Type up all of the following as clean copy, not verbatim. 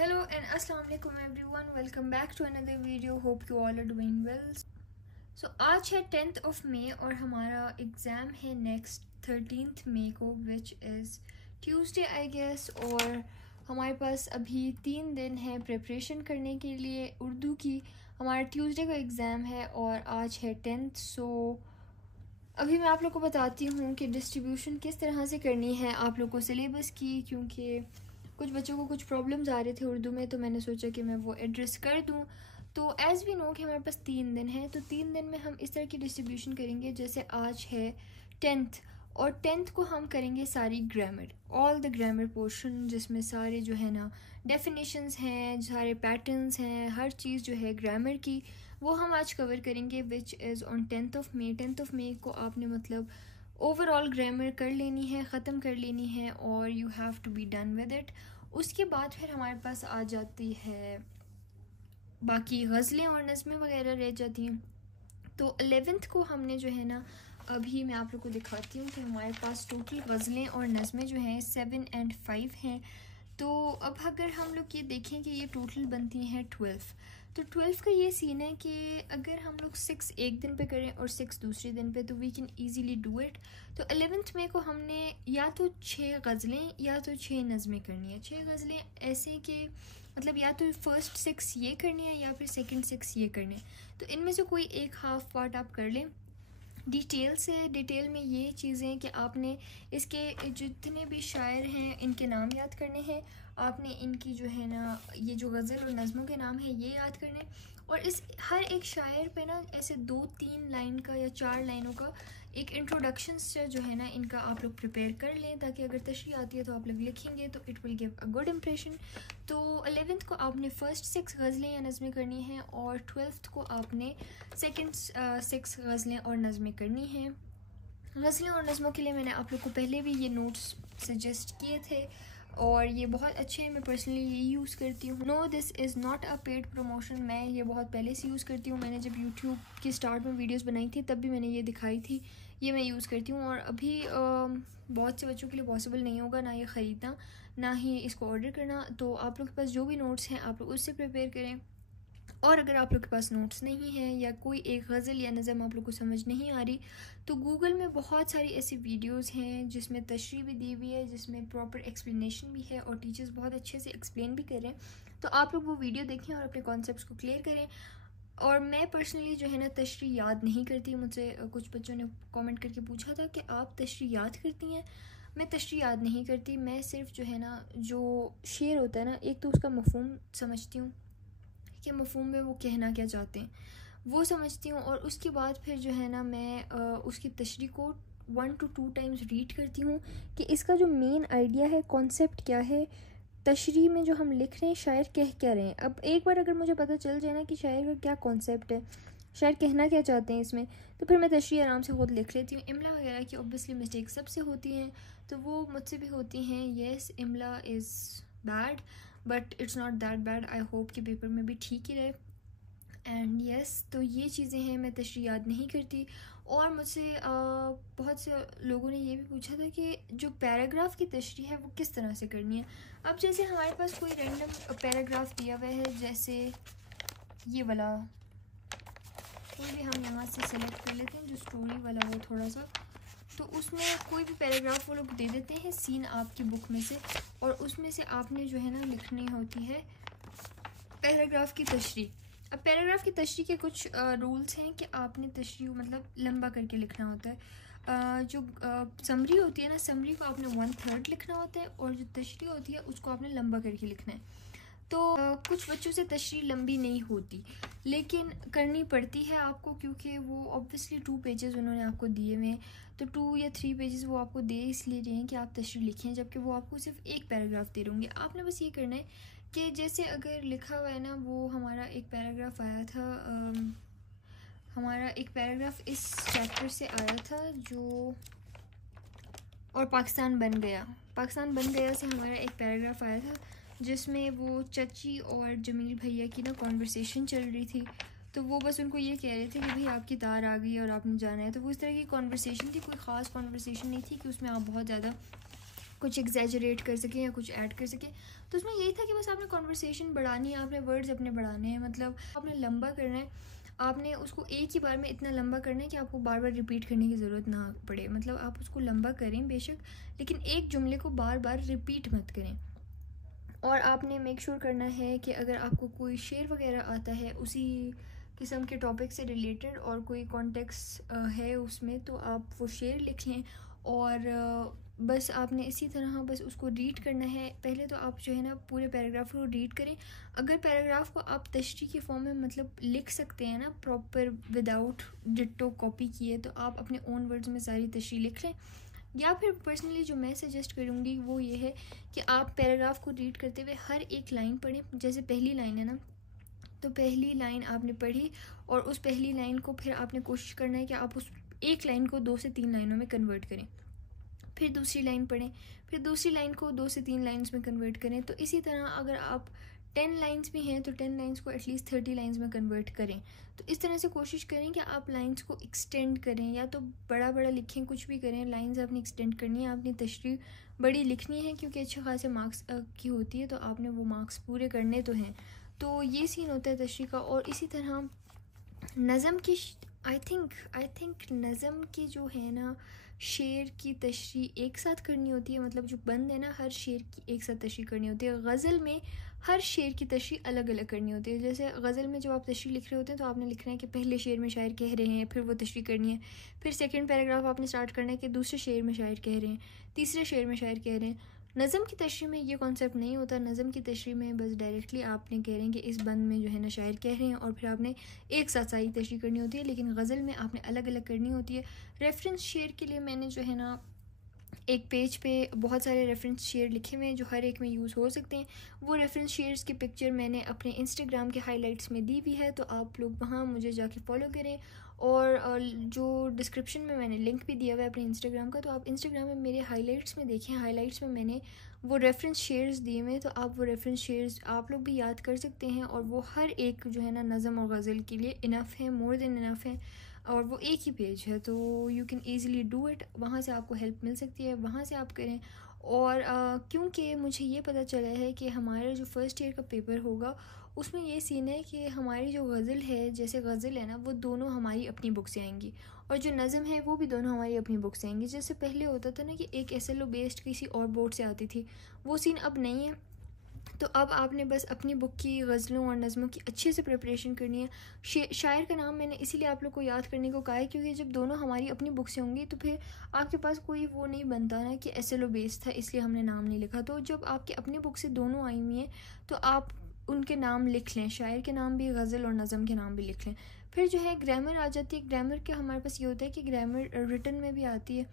Hello and Assalamu alaikum everyone. Welcome back to another video. Hope you all are doing well. So आज है 10th of May और हमारा exam है next 13th May को, which is Tuesday I guess. और हमारे पास अभी 3 दिन है प्रिपरेशन करने के लिए उर्दू की. हमारा ट्यूसडे का एग्ज़ाम है और आज है 10th. सो अभी मैं आप लोग को बताती हूँ कि डिस्ट्रीब्यूशन किस तरह से करनी है आप लोग को सिलेबस की, क्योंकि कुछ बच्चों को कुछ प्रॉब्लम्स आ रहे थे उर्दू में, तो मैंने सोचा कि मैं वो एड्रेस कर दूं. तो एज़ वी नो कि हमारे पास 3 दिन हैं, तो 3 दिन में हम इस तरह की डिस्ट्रीब्यूशन करेंगे. जैसे आज है 10th और 10th को हम करेंगे सारी grammar, all the grammar portion, जिसमें सारे जो है ना डेफिनेशंस हैं, सारे पैटर्न्स हैं, हर चीज़ जो है ग्रामर की वो हम आज कवर करेंगे, which is on 10th of May. 10th of May को आपने मतलब ओवरऑल ग्रामर कर लेनी है, ख़त्म कर लेनी है और you have to be done with it. उसके बाद फिर हमारे पास आ जाती है बाकी गज़लें और नज़में वगैरह रह जाती हैं. तो 11th को हमने जो है ना, अभी मैं आप लोग को दिखाती हूँ कि हमारे पास टोटल गज़लें और नज़में जो हैं 7 और 5 हैं. तो अब अगर हम लोग ये देखें कि ये टोटल बनती हैं 12. तो 12 का ये सीन है कि अगर हम लोग 6 एक दिन पे करें और 6 दूसरे दिन पे, तो we can easily do it. तो 11th में को हमने या तो 6 गज़लें या तो 6 नज़में करनी है. 6 गज़लें ऐसे कि मतलब या तो फर्स्ट 6 ये करनी है या फिर सेकंड 6 ये करनी है. तो इनमें से कोई एक हाफ पार्ट आप कर लें. डिटेल में ये चीज़ें कि आपने इसके जितने भी शायर हैं इनके नाम याद करने हैं, आपने इनकी जो है ना ये जो गज़ल और नज़मों के नाम हैं ये याद करने, और इस हर एक शायर पे ना ऐसे 2-3 लाइन का या 4 लाइनों का एक इंट्रोडक्शन से जो है ना इनका आप लोग प्रिपेयर कर लें, ताकि अगर तशरीह आती है तो आप लोग लिखेंगे तो it will give a good impression. तो 11th को आपने फ़र्स्ट 6 गज़लें या नज़में करनी हैं और 12th को आपने सेकंड 6 गज़लें और नज़में करनी हैं. गज़लें और नज़मों के लिए मैंने आप लोग को पहले भी ये नोट्स सजेस्ट किए थे और ये बहुत अच्छे हैं. मैं पर्सनली ये यूज़ करती हूँ. No, this is not a paid promotion. मैं ये बहुत पहले से यूज़ करती हूँ. मैंने जब यूट्यूब की स्टार्ट में वीडियोस बनाई थी तब भी मैंने ये दिखाई थी. ये मैं यूज़ करती हूँ और अभी बहुत से बच्चों के लिए पॉसिबल नहीं होगा ना ये ख़रीदना ना ही इसको ऑर्डर करना. तो आप लोग के पास जो भी नोट्स हैं आप लोग उससे प्रिपेयर करें. और अगर आप लोग के पास नोट्स नहीं हैं या कोई एक गज़ल या नज़म आप लोग को समझ नहीं आ रही, तो गूगल में बहुत सारी ऐसी वीडियोस हैं जिसमें तशरीह भी दी हुई है, जिसमें प्रॉपर एक्सप्लेनेशन भी है और टीचर्स बहुत अच्छे से एक्सप्लेन भी कर रहे हैं. तो आप लोग वो वीडियो देखें और अपने कॉन्सेप्ट्स को क्लियर करें. और मैं पर्सनली जो है ना तशरीह याद नहीं करती. मुझसे कुछ बच्चों ने कमेंट करके पूछा था कि आप तशरीह याद करती हैं. मैं तशरीह याद नहीं करती. मैं सिर्फ जो है ना जो शेर होता है ना, एक तो उसका मफ़हूम समझती हूँ कि मफ़हूम में वो कहना क्या चाहते हैं वो समझती हूँ, और उसके बाद फिर जो है ना मैं उसकी तशरीह को 1 to 2 टाइम्स रीड करती हूँ कि इसका जो मेन आइडिया है, कॉन्सेप्ट क्या है, तशरीह में जो हम लिख रहे हैं शायर कह क्या रहे हैं. अब एक बार अगर मुझे पता चल जाए ना कि शायर का क्या कॉन्सेप्ट है, शायर कहना क्या चाहते हैं इसमें, तो फिर मैं तशरीह आराम से खुद लिख लेती हूँ. इमला वगैरह की ऑब्वियसली मिस्टेक सबसे होती हैं, तो वो मुझसे भी होती हैं. येस, इमला is bad but it's not that bad. I hope कि पेपर में भी ठीक ही रहे. एंड येस, तो ये चीज़ें हैं, मैं तशरीह याद नहीं करती. और मुझसे बहुत से लोगों ने ये भी पूछा था कि जो पैराग्राफ की तशरीह है वो किस तरह से करनी है. अब जैसे हमारे पास कोई रैंडम पैराग्राफ दिया हुआ है, जैसे ये वाला, कोई भी हम यहाँ से सेलेक्ट कर लेते हैं जो स्टोरी वाला हो थोड़ा सा, तो उसमें कोई भी पैराग्राफ वो लोग दे देते हैं सीन आपकी बुक में से, और उसमें से आपने जो है ना लिखनी होती है पैराग्राफ की तशरीह. अब पैराग्राफ की तशरीह के कुछ रूल्स हैं कि आपने तशरीह मतलब लंबा करके लिखना होता है. जो समरी होती है ना, समरी को आपने 1/3 लिखना होता है, और जो तशरीह होती है उसको आपने लंबा करके लिखना है. तो कुछ बच्चों से तशरीह लंबी नहीं होती, लेकिन करनी पड़ती है आपको, क्योंकि वो ऑब्वियसली 2 पेजेस उन्होंने आपको दिए हुए हैं. तो 2 या 3 पेजेस वो आपको दे इसलिए रहे हैं कि आप तशरीह लिखें, जबकि वो आपको सिर्फ एक पैराग्राफ दे रहे होंगे. आपने बस ये करना है कि जैसे अगर लिखा हुआ है ना, वो हमारा एक पैराग्राफ आया था, हमारा एक पैराग्राफ इस चैप्टर से आया था जो, और पाकिस्तान बन गया से हमारा एक पैराग्राफ आया था जिसमें वो चची और जमील भैया की ना कॉन्वर्सेशन चल रही थी. तो वो बस उनको ये कह रहे थे कि भाई आपकी तार आ गई और आपने जाना है. तो वो इस तरह की कॉन्वर्सेशन थी, कोई ख़ास कॉन्वर्सेशन नहीं थी कि उसमें आप बहुत ज़्यादा कुछ एग्जैजरेट कर सकें या कुछ ऐड कर सकें। तो उसमें यही था कि बस आपने कॉन्वर्सेशन बढ़ानी है, आपने वर्ड्स अपने बढ़ाने हैं, मतलब आपने लंबा करना है, आपने उसको एक ही बार में इतना लंबा करना है कि आपको बार बार रिपीट करने की ज़रूरत ना पड़े। मतलब आप उसको लंबा करें बेशक, लेकिन एक जुमले को बार बार रिपीट मत करें। और आपने मेक श्योर करना है कि अगर आपको कोई शेर वगैरह आता है उसी किस्म के टॉपिक से रिलेटेड और कोई कॉन्टेक्स्ट है उसमें, तो आप वो शेर लिख लें। और बस आपने इसी तरह बस उसको रीड करना है। पहले तो आप जो है ना पूरे पैराग्राफ को रीड करें। अगर पैराग्राफ को आप तशरीह के फॉर्म में मतलब लिख सकते हैं ना प्रॉपर विदाउट डिट्टो कॉपी किए, तो आप अपने ओन वर्ड्स में सारी तशरीह लिख लें। या फिर पर्सनली जो मैं सजेस्ट करूँगी वो ये है कि आप पैराग्राफ को रीड करते हुए हर एक लाइन पढ़ें। जैसे पहली लाइन है ना, तो पहली लाइन आपने पढ़ी और उस पहली लाइन को फिर आपने कोशिश करना है कि आप उस एक लाइन को 2 से 3 लाइनों में कन्वर्ट करें। फिर दूसरी लाइन पढ़ें, फिर दूसरी लाइन को 2 से 3 लाइन्स में कन्वर्ट करें। तो इसी तरह अगर आप 10 लाइन्स भी हैं तो 10 लाइन्स को एटलीस्ट 30 लाइन्स में कन्वर्ट करें। तो इस तरह से कोशिश करें कि आप लाइन्स को एक्सटेंड करें, या तो बड़ा बड़ा लिखें, कुछ भी करें, लाइन्स आपने एक्सटेंड करनी है, आपने तशरीह बड़ी लिखनी है क्योंकि अच्छे खासे मार्क्स की होती है, तो आपने वो मार्क्स पूरे करने तो हैं। तो ये सीन होता है तशरीह का। और इसी तरह नज़म की आई थिंक नज़म की जो है ना शेर की तशरीह एक साथ करनी होती है। मतलब जो बंद है ना, हर शेर की एक साथ तशरीह करनी होती है। गज़ल में हर शेर की तशरीह अलग अलग करनी होती है। जैसे गज़ल में जब आप तशरीह लिख रहे होते हैं तो आपने लिखना है कि पहले शेर में शायर कह रहे हैं, फिर वो तशरीह करनी है। फिर सेकंड पैराग्राफ आपने स्टार्ट करना है कि दूसरे शेर में शायर कह रहे हैं, तीसरे शेर में शायर कह रहे हैं। नज़म की तशरीह में ये कॉन्सेप्ट नहीं होता। नज़म की तशरीह में बस डायरेक्टली आपने कह रहे हैं कि इस बंद में जो है ना शायर कह रहे हैं, और फिर आपने एक साथ सारी तशरीह करनी होती है। लेकिन गज़ल में आपने अलग अलग करनी होती है। रेफरेंस शेयर के लिए मैंने जो है ना एक पेज पे बहुत सारे रेफरेंस शेयर लिखे हुए हैं जो हर एक में यूज़ हो सकते हैं। वो रेफरेंस शेयर्स की पिक्चर मैंने अपने इंस्टाग्राम के हाइलाइट्स में दी हुई है, तो आप लोग वहाँ मुझे जाके फॉलो करें। और जो डिस्क्रिप्शन में मैंने लिंक भी दिया हुआ है अपने इंस्टाग्राम का, तो आप इंस्टाग्राम में मेरे हाइलाइट्स में देखें। हाइलाइट्स में मैंने वो रेफरेंस शेयर्स दिए हुए हैं, तो आप वो रेफरेंस शेयर्स आप लोग भी याद कर सकते हैं। और वो हर एक जो है ना नज़म और गज़ल के लिए इनफ़ है, मोर देन इनफ़ है। और वो एक ही पेज है, तो you can easily do it. वहाँ से आपको हेल्प मिल सकती है, वहाँ से आप करें। और क्योंकि मुझे ये पता चला है कि हमारा जो फ़र्स्ट ईयर का पेपर होगा उसमें ये सीन है कि हमारी जो गज़ल है, जैसे गज़ल है ना, वो दोनों हमारी अपनी बुक से आएंगी, और जो नज़म है वो भी दोनों हमारी अपनी बुक से आएंगी। जैसे पहले होता था ना कि एक SLO बेस्ड किसी और बोर्ड से आती थी, वो सीन अब नहीं है। तो अब आपने बस अपनी बुक की गज़लों और नज़मों की अच्छे से प्रिपरेशन करनी है। शायर का नाम मैंने इसीलिए आप लोग को याद करने को कहा है क्योंकि जब दोनों हमारी अपनी बुक से होंगी तो फिर आपके पास कोई वो नहीं बनता ना कि SLO बेस था इसलिए हमने नाम नहीं लिखा। तो जब आपके अपनी बुक से दोनों आई हुई हैं तो आप उनके नाम लिख लें, शायर के नाम भी, गज़ल और नज़म के नाम भी लिख लें। फिर जो है ग्रामर आ जाती है। ग्रामर के हमारे पास ये होता है कि ग्रामर रिटन में भी आती है,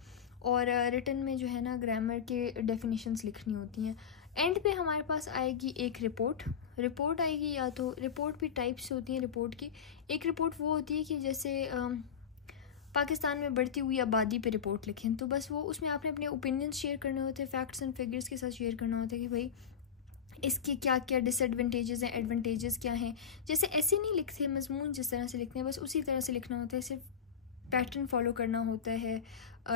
और रिटन में जो है ना ग्रामर के डेफिनेशंस लिखनी होती हैं। एंड पे हमारे पास आएगी एक रिपोर्ट आएगी। या तो रिपोर्ट भी टाइप्स होती हैं रिपोर्ट की। एक रिपोर्ट वो होती है कि जैसे पाकिस्तान में बढ़ती हुई आबादी पे रिपोर्ट लिखें, तो बस वो उसमें आपने अपने ओपिनियंस शेयर करने होते हैं, फैक्ट्स एंड फिगर्स के साथ शेयर करना होता है कि भाई इसके क्या क्या डिसएडवांटेजेस हैं, एडवांटेजेस क्या हैं। जैसे ऐसे नहीं लिखते मजमून जिस तरह से लिखते हैं, बस उसी तरह से लिखना होता है, सिर्फ पैटर्न फॉलो करना होता है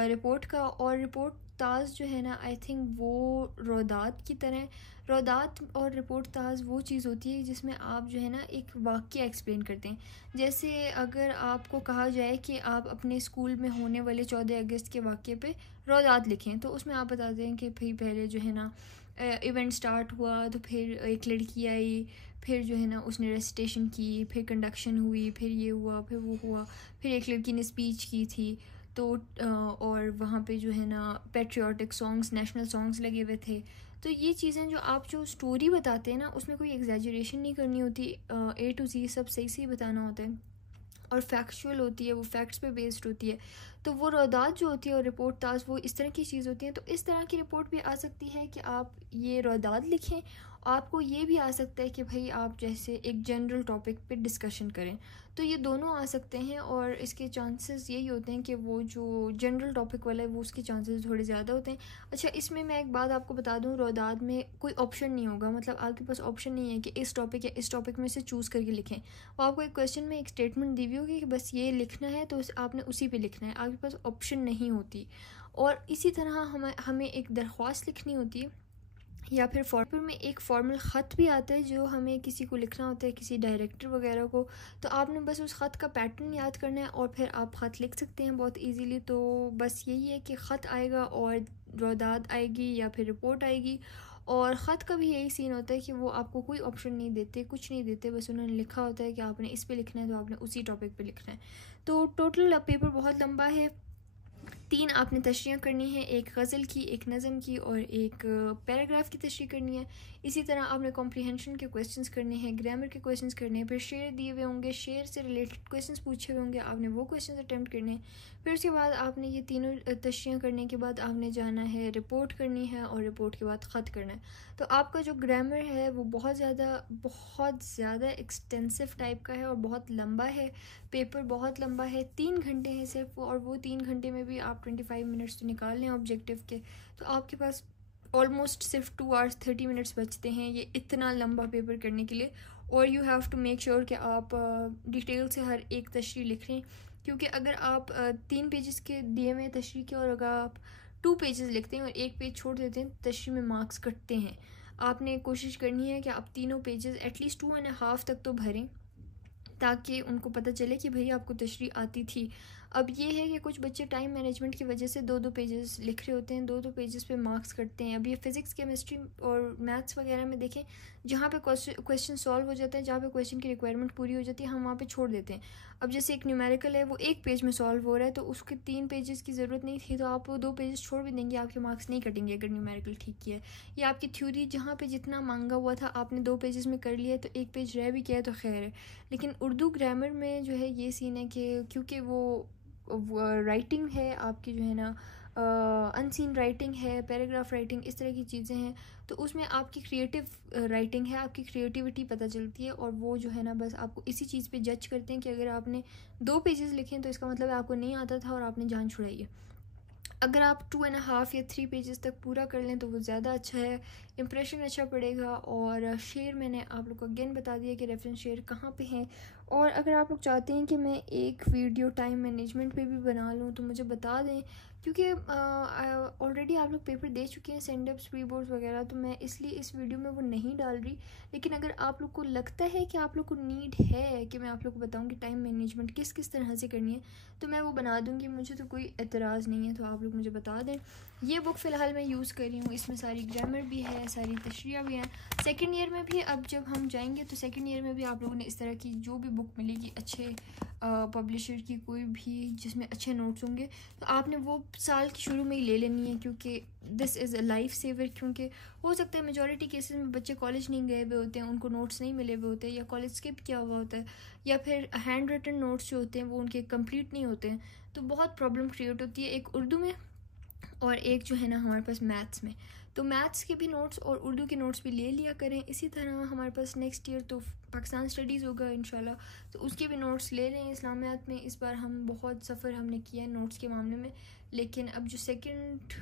रिपोर्ट का। और रिपोर्ट ताज जो है ना, आई थिंक वो रोदात की तरह, रोदात और रिपोर्ट ताज वो चीज़ होती है जिसमें आप जो है ना एक वाक़या एक्सप्लेन करते हैं। जैसे अगर आपको कहा जाए कि आप अपने स्कूल में होने वाले 14 अगस्त के वाक़े पे रोदात लिखें, तो उसमें आप बताते हैं कि भाई पहले जो है ना इवेंट स्टार्ट हुआ, तो फिर एक लड़की आई, फिर जो है ना उसने रेसिटेशन की, फिर कंडक्शन हुई, फिर ये हुआ, फिर वो हुआ, फिर एक लड़की ने स्पीच की थी, तो और वहाँ पे जो है ना पेट्रियाटिक सॉन्ग्स, नेशनल सॉन्ग्स लगे हुए थे। तो ये चीज़ें जो आप जो स्टोरी बताते हैं ना, उसमें कोई एग्जैजरेशन नहीं करनी होती, A to Z सब सही सही बताना होता है, और फैक्चुअल होती है, वो फैक्ट्स पे बेस्ड होती है। तो वो रौदात जो होती है और रिपोर्ट ताज, वो इस तरह की चीज़ होती है। तो इस तरह की रिपोर्ट भी आ सकती है कि आप ये रौदात लिखें। आपको ये भी आ सकता है कि भाई आप जैसे एक जनरल टॉपिक पे डिस्कशन करें, तो ये दोनों आ सकते हैं। और इसके चांसेस यही होते हैं कि वो जो जनरल टॉपिक वाला है वो उसके चांसेस थोड़े ज़्यादा होते हैं। अच्छा, इसमें मैं एक बात आपको बता दूं, रौदात में कोई ऑप्शन नहीं होगा। मतलब आपके पास ऑप्शन नहीं है कि इस टॉपिक या इस टॉपिक में से चूज़ करके लिखें। वो आपको एक क्वेश्चन में एक स्टेटमेंट दी हुई होगी कि बस ये लिखना है, तो आपने उसी पे लिखना है, आपके पास ऑप्शन नहीं होती। और इसी तरह हमें एक दरख्वास्त लिखनी होती है, या फिर पेपर में एक फॉर्मल ख़त भी आता है जो हमें किसी को लिखना होता है, किसी डायरेक्टर वगैरह को। तो आपने बस उस ख़त का पैटर्न याद करना है और फिर आप ख़त लिख सकते हैं बहुत इजीली। तो बस यही है कि ख़त आएगा और रोदाद आएगी या फिर रिपोर्ट आएगी। और ख़त का भी यही सीन होता है कि वो आपको कोई ऑप्शन नहीं देते, कुछ नहीं देते, बस उन्होंने लिखा होता है कि आपने इस पे लिखना है तो आपने उसी टॉपिक पे लिखना है। तो टोटल पेपर बहुत लंबा है। 3 आपने तशरीह करनी है, एक गज़ल की, एक नज़म की और एक पैराग्राफ की तशरीह करनी है। इसी तरह आपने कॉम्प्रीहेंशन के क्वेश्चंस करने हैं, ग्रामर के क्वेश्चंस करने हैं, फिर शेर दिए हुए होंगे, शेर से रिलेटेड क्वेश्चंस पूछे हुए होंगे, आपने वो क्वेश्चंस अटैम्प्ट करने हैं। फिर उसके बाद आपने ये तीनों तशरीह करने के बाद आपने जाना है रिपोर्ट करनी है और रिपोर्ट के बाद ख़त करना है। तो आपका जो ग्रामर है वो बहुत ज़्यादा एक्सटेंसिव टाइप का है और बहुत लंबा है। पेपर बहुत लंबा है, 3 घंटे हैं सिर्फ, और वो 3 घंटे में भी आप 25 मिनट्स तो निकाल लें ऑब्जेक्टिव के, तो आपके पास ऑलमोस्ट सिर्फ 2 आवर्स 30 मिनट्स बचते हैं ये इतना लंबा पेपर करने के लिए। और you have to make sure कि आप डिटेल से हर एक तशरीह लिख लें, क्योंकि अगर आप 3 पेजेस के दिए हुए तशरीह के और अगर आप 2 पेजेस लिखते हैं और 1 पेज छोड़ देते हैं, तशरीह में मार्क्स कटते हैं। आपने कोशिश करनी है कि आप तीनों पेजेस एटलीस्ट 2.5 तक तो भरें, ताकि उनको पता चले कि भाई आपको तशरीह आती थी। अब ये है कि कुछ बच्चे टाइम मैनेजमेंट की वजह से 2-2 पेजेस लिख रहे होते हैं, 2-2 पेजेस पे मार्क्स कटते हैं। अब ये फ़िज़िक्स, केमिस्ट्री और मैथ्स वगैरह में देखें, जहाँ पे क्वेश्चन सॉल्व हो जाता है, जहाँ पे क्वेश्चन की रिक्वायरमेंट पूरी हो जाती है, हम वहाँ पे छोड़ देते हैं। अब जैसे एक न्यूमेरिकल है, वो 1 पेज में सॉल्व हो रहा है, तो उसके 3 पेजेस की ज़रूरत नहीं थी, तो आप वो 2 पेजेस छोड़ भी देंगे, आपके मार्क्स नहीं कटेंगे अगर न्यूमेरिकल ठीक किया है। या आपकी थ्योरी जहाँ पे जितना मांगा हुआ था आपने 2 पेजेस में कर लिया है, तो 1 पेज रह भी किया है तो खैर है। लेकिन उर्दू ग्रामर में जो है ये सीन है कि क्योंकि वो राइटिंग है आपकी, जो है ना अनसीन राइटिंग है, पैराग्राफ राइटिंग, इस तरह की चीज़ें हैं, तो उसमें आपकी क्रिएटिव राइटिंग है, आपकी क्रिएटिविटी पता चलती है। और वो जो है ना बस आपको इसी चीज़ पे जज करते हैं कि अगर आपने 2 पेजेस लिखे तो इसका मतलब है आपको नहीं आता था और आपने जान छुड़ाई है। अगर आप 2.5 या 3 पेजेस तक पूरा कर लें तो वो ज़्यादा अच्छा है, इम्प्रेशन अच्छा पड़ेगा। और शेर मैंने आप लोग को अगेन बता दिया कि रेफरेंस शेर कहाँ पे हैं। और अगर आप लोग चाहते हैं कि मैं एक वीडियो टाइम मैनेजमेंट पे भी बना लूँ तो मुझे बता दें, क्योंकि ऑलरेडी आप लोग पेपर दे चुके हैं, सेंड अप्स, प्री बोर्ड्स वगैरह, तो मैं इसलिए इस वीडियो में वो नहीं डाल रही। लेकिन अगर आप लोग को लगता है कि आप लोग को नीड है कि मैं आप लोग को बताऊँ कि टाइम मैनेजमेंट किस किस तरह से करनी है, तो मैं वो बना दूँगी, मुझे तो कोई एतराज़ नहीं है। तो आप लोग मुझे बता दें। ये बुक फ़िलहाल मैं यूज़ कर रही हूँ, इसमें सारी ग्रामर भी है, सारी तशरीह भी हैं। सेकेंड ईयर में भी अब जब हम जाएंगे तो सेकेंड ईयर में भी आप लोगों ने इस तरह की जो भी बुक मिलेगी अच्छे पब्लिशर की, कोई भी जिसमें अच्छे नोट्स होंगे, तो आपने वो साल के शुरू में ही ले लेनी है, क्योंकि this is a life saver. क्योंकि हो सकता है मेजॉरिटी केसेस में बच्चे कॉलेज नहीं गए हुए होते हैं, उनको नोट्स नहीं मिले हुए होते हैं, या कॉलेज स्किप किया हुआ होता है, या फिर हैंड रिटन नोट्स जो होते हैं वो उनके कंप्लीट नहीं होते हैं, तो बहुत प्रॉब्लम क्रिएट होती है, एक उर्दू में और एक जो है ना हमारे पास मैथ्स में। तो मैथ्स के भी नोट्स और उर्दू के नोट्स भी ले लिया करें। इसी तरह हमारे पास नेक्स्ट ईयर तो पाकिस्तान स्टडीज़ होगा इंशाल्लाह, तो उसके भी नोट्स ले लें। इस्लामियात में इस बार हम बहुत सफ़र हमने किया है नोट्स के मामले में, लेकिन अब जो सेकंड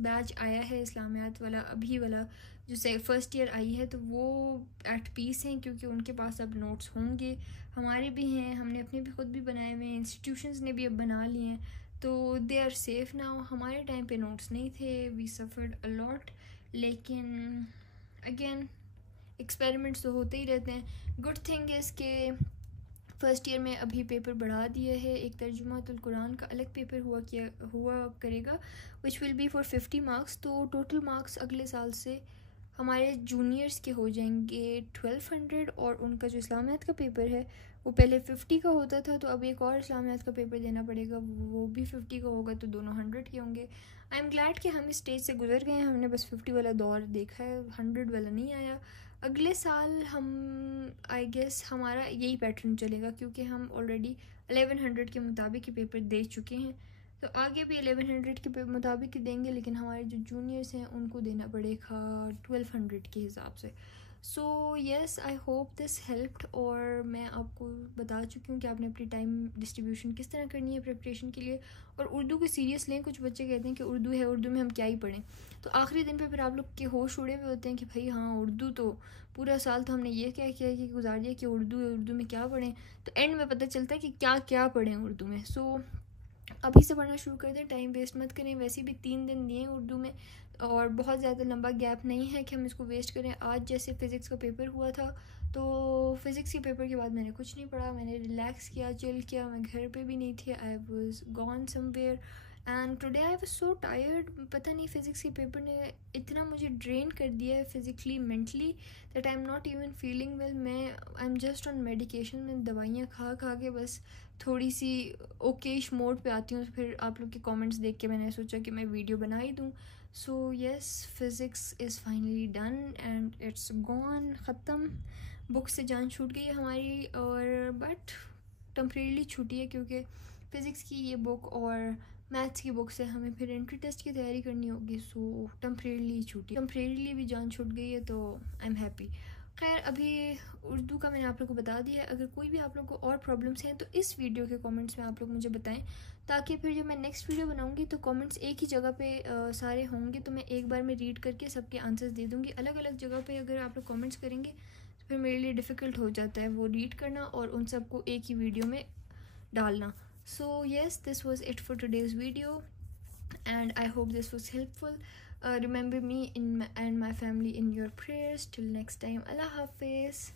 बैच आया है इस्लामियात वाला, अभी वाला जो फर्स्ट ईयर आई है, तो वो एट पीस हैं, क्योंकि उनके पास अब नोट्स होंगे, हमारे भी हैं, हमने अपने भी खुद भी बनाए हुए हैं, इंस्टीट्यूशंस ने भी अब बना लिए हैं, तो दे आर सेफ़ नाउ। हमारे टाइम पे नोट्स नहीं थे, वी सफ़र्ड अ लॉट। लेकिन अगेन एक्सपेरिमेंट्स तो होते ही रहते हैं। गुड थिंग इज़ के फ़र्स्ट ईयर में अभी पेपर बढ़ा दिया है, एक तर्जुमातुल कुरान का अलग पेपर हुआ करेगा, which will be for 50 marks. तो टोटल मार्क्स अगले साल से हमारे जूनियर्स के हो जाएंगे 1200, और उनका जो इस्लामियात का पेपर है वो पहले 50 का होता था, तो अब एक और इस्लामियात का पेपर देना पड़ेगा, वो भी 50 का होगा, तो दोनों 100 के होंगे। आई एम ग्लैड कि हम इस स्टेज से गुजर गए हैं, हमने बस 50 वाला दौर देखा है, 100 वाला नहीं आया। अगले साल हम आई गेस हमारा यही पैटर्न चलेगा, क्योंकि हम ऑलरेडी 1100 के मुताबिक ही पेपर दे चुके हैं, तो आगे भी 1100 के मुताबिक ही देंगे, लेकिन हमारे जो जूनियर्स हैं उनको देना पड़ेगा 1200 के हिसाब से। So yes, I hope this helped, और मैं आपको बता चुकी हूँ कि आपने अपनी टाइम डिस्ट्रीब्यूशन किस तरह करनी है प्रिपरेशन के लिए। और उर्दू को सीरियस लें, कुछ बच्चे कहते हैं कि उर्दू है, उर्दू में हम क्या ही पढ़ें, तो आखिरी दिन पे फिर आप लोग के होश उड़े हुए होते हैं कि भाई हाँ उर्दू तो पूरा साल तो हमने ये क्या किया कि गुजार दिया कि उर्दू है, उर्दू में क्या पढ़ें, तो एंड में पता चलता है कि क्या क्या पढ़ें उर्दू में। सो अभी से पढ़ना शुरू कर दें, टाइम वेस्ट मत करें। वैसे भी 3 दिन दिए उर्दू में और बहुत ज़्यादा लंबा गैप नहीं है कि हम इसको वेस्ट करें। आज जैसे फ़िज़िक्स का पेपर हुआ था तो फ़िज़िक्स के पेपर के बाद मैंने कुछ नहीं पढ़ा, मैंने रिलैक्स किया, चिल किया। मैं घर पे भी नहीं थी, I was gone somewhere and today I was so tired. पता नहीं फ़िज़िक्स के पेपर ने इतना मुझे ड्रेन कर दिया है physically mentally that I am not even feeling well. मैं I am just on medication में, दवाइयाँ खा खा के बस थोड़ी सी ओकेश मोड पे आती हूँ। फिर आप लोग के कमेंट्स देख के मैंने सोचा कि मैं वीडियो बना ही दूँ। So yes, physics is finally done and it's gone, ख़त्म। बुक से जान छूट गई है हमारी, और बट टेम्परेरीली छूटी है क्योंकि फ़िज़िक्स की ये बुक और मैथ्स की बुक से हमें फिर एंट्री टेस्ट की तैयारी करनी होगी। सो टेम्परेरीली छूटी, टेम्परेरीली भी जान छूट गई है, तो आई एम हैप्पी। खैर, अभी उर्दू का मैंने आप लोग को बता दिया है। अगर कोई भी आप लोग को और प्रॉब्लम्स हैं तो इस वीडियो के कमेंट्स में आप लोग मुझे बताएं, ताकि फिर जब मैं नेक्स्ट वीडियो बनाऊंगी तो कमेंट्स एक ही जगह पे सारे होंगे, तो मैं एक बार में रीड करके सबके आंसर्स दे दूँगी। अलग अलग जगह पे अगर आप लोग कमेंट्स करेंगे तो फिर मेरे लिए डिफ़िकल्ट हो जाता है वो रीड करना और उन सबको एक ही वीडियो में डालना। So yes, this was it for today's video and I hope this was helpful. Remember me and my family in your prayers. Till next time, Allah Hafiz.